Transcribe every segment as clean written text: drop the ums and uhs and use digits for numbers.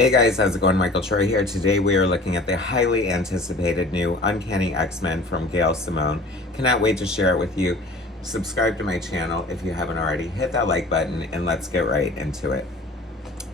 Hey guys, how's it going? Michael Troy here. Today we are looking at the highly anticipated new Uncanny X-Men from Gail Simone. Cannot wait to share it with you. Subscribe to my channel if you haven't already. Hit that like button and let's get right into it.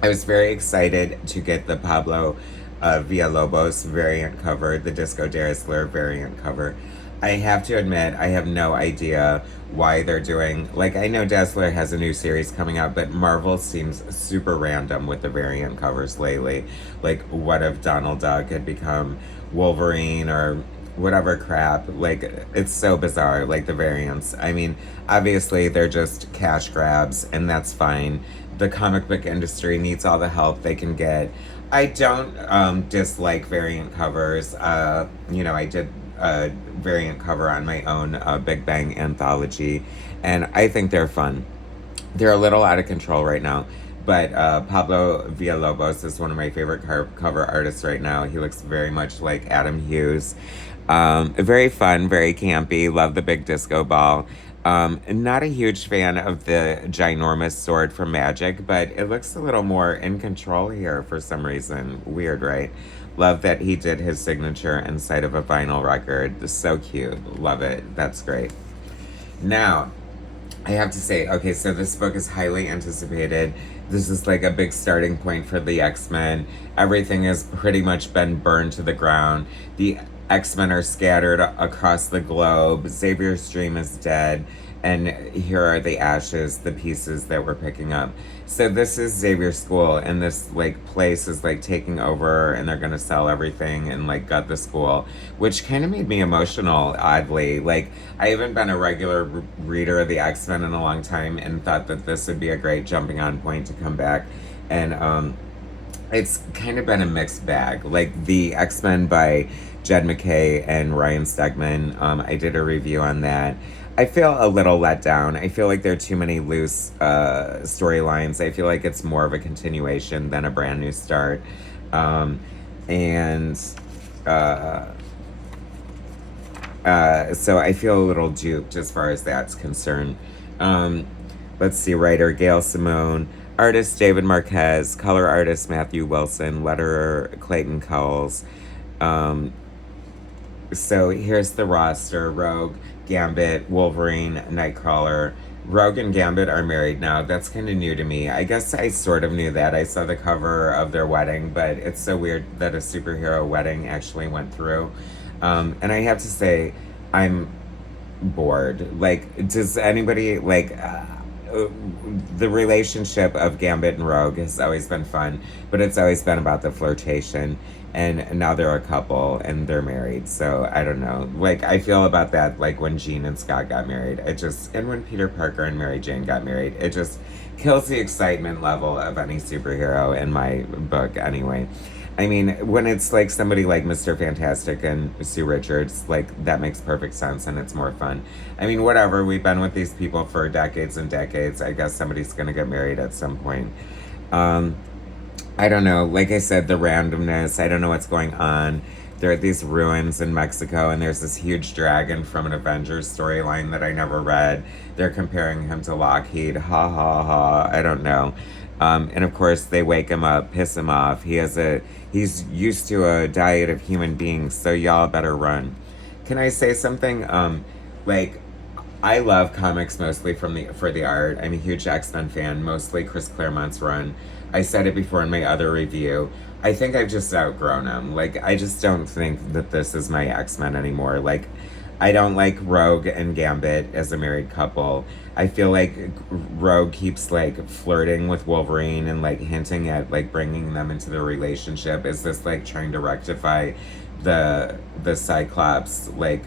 I was very excited to get the Pablo Villalobos variant cover, the Disco Dazzler variant cover. I have to admit, I have no idea why they're doing. Like, I know Dazzler has a new series coming out, but Marvel seems super random with the variant covers lately. Like, what if Donald Duck had become Wolverine or whatever crap? Like, it's so bizarre, like the variants. I mean, obviously, they're just cash grabs, and that's fine. The comic book industry needs all the help they can get. I don't dislike variant covers. I did a variant cover on my own Big Bang anthology, and I think they're fun. They're a little out of control right now, but Pablo Villalobos is one of my favorite cover artists right now. He looks very much like Adam Hughes. Very fun, very campy. Love the big disco ball. Not a huge fan of the ginormous sword from Magic, but it looks a little more in control here for some reason. Weird, right? Love that he did his signature inside of a vinyl record. So cute. Love it. That's great. Now, I have to say, okay, so this book is highly anticipated. This is like a big starting point for the X-Men. Everything has pretty much been burned to the ground. The X-Men are scattered across the globe. Xavier's dream is dead. And here are the ashes, the pieces that we're picking up. So this is Xavier's school, and this like place is like taking over, and they're gonna sell everything and like gut the school, which kind of made me emotional. Oddly, like I haven't been a regular reader of the X-Men in a long time, and thought that this would be a great jumping on point to come back, and it's kind of been a mixed bag. Like the X-Men by Jed MacKay and Ryan Stegman, I did a review on that. I feel a little let down. I feel like there are too many loose storylines. I feel like it's more of a continuation than a brand new start. And so I feel a little duped as far as that's concerned. Let's see, writer Gail Simone, artist David Marquez, color artist Matthew Wilson, letterer Clayton Cowles. So here's the roster: Rogue, Gambit, Wolverine, Nightcrawler. Rogue and Gambit are married now. That's kind of new to me. I guess I sort of knew that. I saw the cover of their wedding, but it's so weird that a superhero wedding actually went through. And I have to say, I'm bored. Like, does anybody, like, the relationship of Gambit and Rogue has always been fun, but it's always been about the flirtation. And now they're a couple and they're married. So I don't know. Like, I feel about that like when Jean and Scott got married. And when Peter Parker and Mary Jane got married, it just kills the excitement level of any superhero in my book anyway. I mean, when it's like somebody like Mr. Fantastic and Sue Richards, like that makes perfect sense and it's more fun. I mean, whatever, we've been with these people for decades and decades. I guess somebody's gonna get married at some point. I don't know. Like I said, the randomness. I don't know what's going on. There are these ruins in Mexico, and there's this huge dragon from an Avengers storyline that I never read. They're comparing him to Lockheed. Ha ha ha. I don't know. And of course, they wake him up, piss him off. He's used to a diet of human beings, so y'all better run. Can I say something? Like, I love comics mostly for the art. I'm a huge X-Men fan, mostly Chris Claremont's run. I said it before in my other review. I think I've just outgrown them. Like, I just don't think that this is my X-Men anymore. Like, I don't like Rogue and Gambit as a married couple. I feel like Rogue keeps like flirting with Wolverine and like hinting at like bringing them into the relationship. Is this like trying to rectify the Cyclops like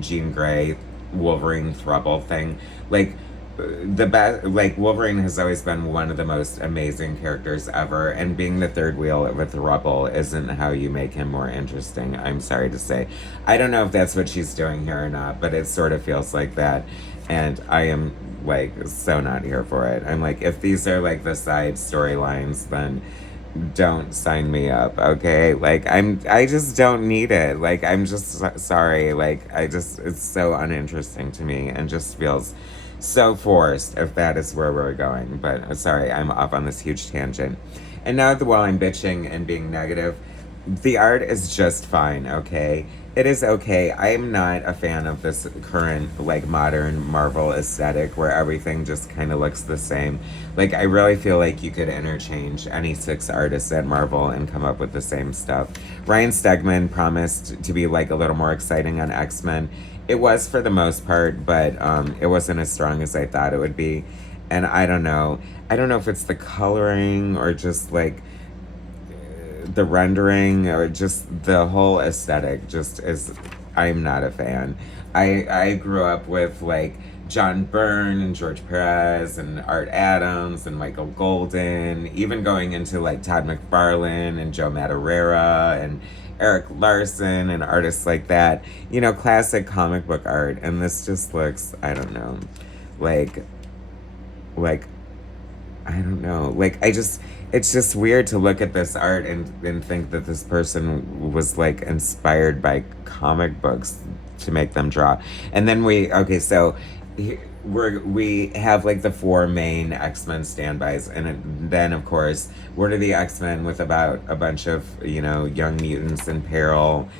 Jean Grey Wolverine throuble thing? Like, the best, like Wolverine has always been one of the most amazing characters ever, and being the third wheel of a throuble isn't how you make him more interesting. I'm sorry to say. I don't know if that's what she's doing here or not, but it sort of feels like that, and I am like so not here for it. I'm like, if these are like the side storylines, then don't sign me up, okay? Like, I just don't need it. Like, I'm just sorry. Like, it's so uninteresting to me and just feels So forced, if that is where we're going. But sorry, I'm off on this huge tangent. And now, while I'm bitching and being negative, the art is just fine, okay? It is okay. I'm not a fan of this current, like, modern Marvel aesthetic where everything just kind of looks the same. Like, I really feel like you could interchange any 6 artists at Marvel and come up with the same stuff. Ryan Stegman promised to be, like, a little more exciting on X-Men. It was for the most part, but it wasn't as strong as I thought it would be. And I don't know. I don't know if it's the coloring or just, like, the rendering or just the whole aesthetic just is. I'm not a fan. I grew up with, like, John Byrne and George Perez and Art Adams and Michael Golden, even going into, like, Todd McFarlane and Joe Madureira and Eric Larson and artists like that. You know, classic comic book art. And this just looks, I don't know, like like I don't know. Like, it's just weird to look at this art and think that this person was, like, inspired by comic books to make them draw. And then so we have, like, the 4 main X-Men standbys. Then, of course, what are the X-Men with about a bunch of, you know, young mutants in peril?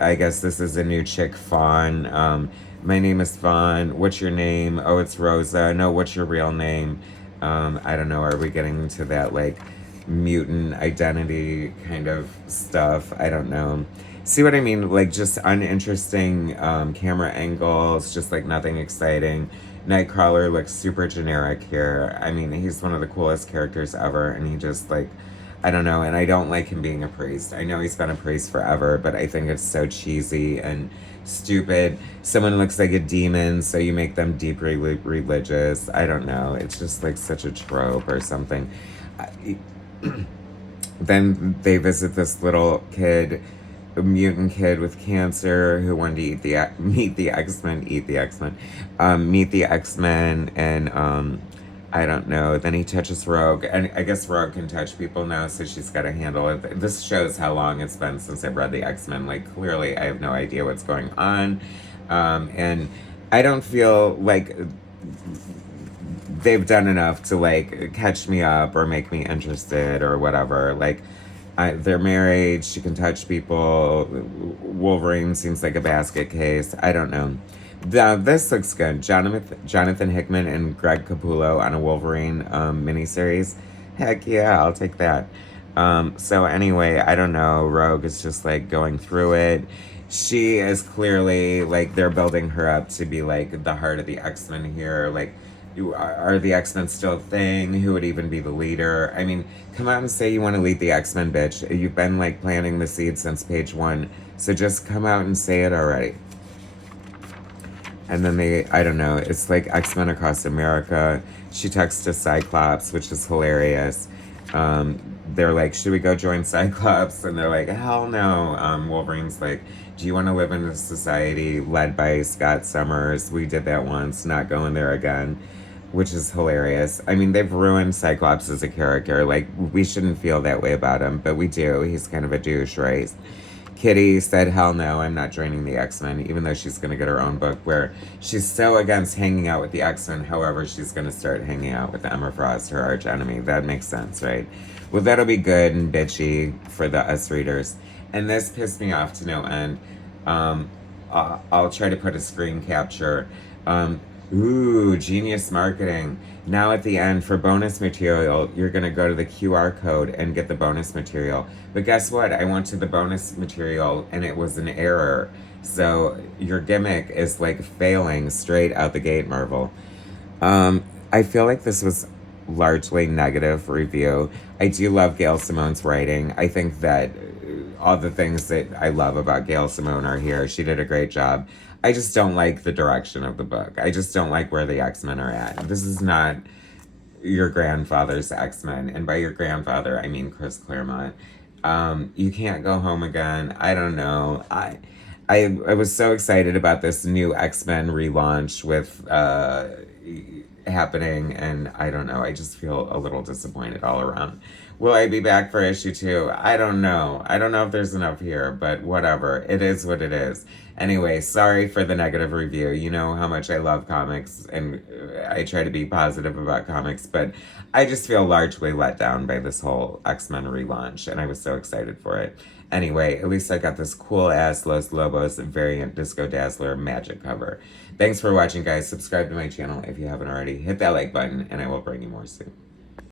I guess this is a new chick, Fawn. My name is Fawn. What's your name? Oh, it's Rosa. No, what's your real name? I don't know. Are we getting into that, like, mutant identity kind of stuff? I don't know. See what I mean? Like, just uninteresting camera angles, just, like, nothing exciting. Nightcrawler looks super generic here. I mean, he's one of the coolest characters ever, and he just, like, I don't know, and I don't like him being a priest. I know he's been a priest forever, but I think it's so cheesy and stupid. Someone looks like a demon, so you make them deeply religious. I don't know. It's just, like, such a trope or something. Then they visit this little kid, a mutant kid with cancer who wanted to meet the X-Men, meet the X-Men, and I don't know. Then he touches Rogue, and I guess Rogue can touch people now, so she's got to handle it. This shows how long it's been since I've read the X-Men. Like, clearly, I have no idea what's going on, and I don't feel like they've done enough to, like, catch me up or make me interested or whatever. Like, they're married. She can touch people. Wolverine seems like a basket case. I don't know. This looks good. Jonathan Hickman and Greg Capullo on a Wolverine miniseries. Heck yeah, I'll take that. So anyway, I don't know. Rogue is just, like, going through it. She is clearly, like, they're building her up to be, like, the heart of the X-Men here. Like, are the X-Men still a thing? Who would even be the leader? I mean, come out and say you want to lead the X-Men, bitch. You've been, like, planting the seed since page 1. So just come out and say it already. And then I don't know, it's like X-Men Across America. She texts to Cyclops, which is hilarious. They're like, should we go join Cyclops? And they're like, hell no. Wolverine's like, do you want to live in a society led by Scott Summers? We did that once, not going there again. Which is hilarious. I mean, they've ruined Cyclops as a character. Like, we shouldn't feel that way about him, but we do. He's kind of a douche, right? Kitty said, hell no, I'm not joining the X-Men, even though she's going to get her own book where she's so against hanging out with the X-Men. However, she's going to start hanging out with Emma Frost, her arch enemy. That makes sense, right? Well, that'll be good and bitchy for the us readers. And this pissed me off to no end. I'll try to put a screen capture. Ooh, genius marketing. Now at the end, for bonus material, you're going to go to the QR code and get the bonus material. But guess what? I went to the bonus material and it was an error. So your gimmick is, like, failing straight out the gate, Marvel. I feel like this was largely negative review. I do love Gail Simone's writing. I think that all the things that I love about Gail Simone are here. She did a great job. I just don't like the direction of the book. I just don't like where the X-Men are at. This is not your grandfather's X-Men. And by your grandfather, I mean Chris Claremont. You can't go home again. I don't know. I was so excited about this new X-Men relaunch with happening, and I don't know. I just feel a little disappointed all around. Will I be back for issue 2? I don't know. I don't know if there's enough here, but whatever. It is what it is. Anyway, sorry for the negative review. You know how much I love comics, and I try to be positive about comics, but I just feel largely let down by this whole X-Men relaunch, and I was so excited for it. Anyway, at least I got this cool ass Los Lobos variant Disco Dazzler magic cover. Thanks for watching, guys. Subscribe to my channel if you haven't already. Hit that like button, and I will bring you more soon.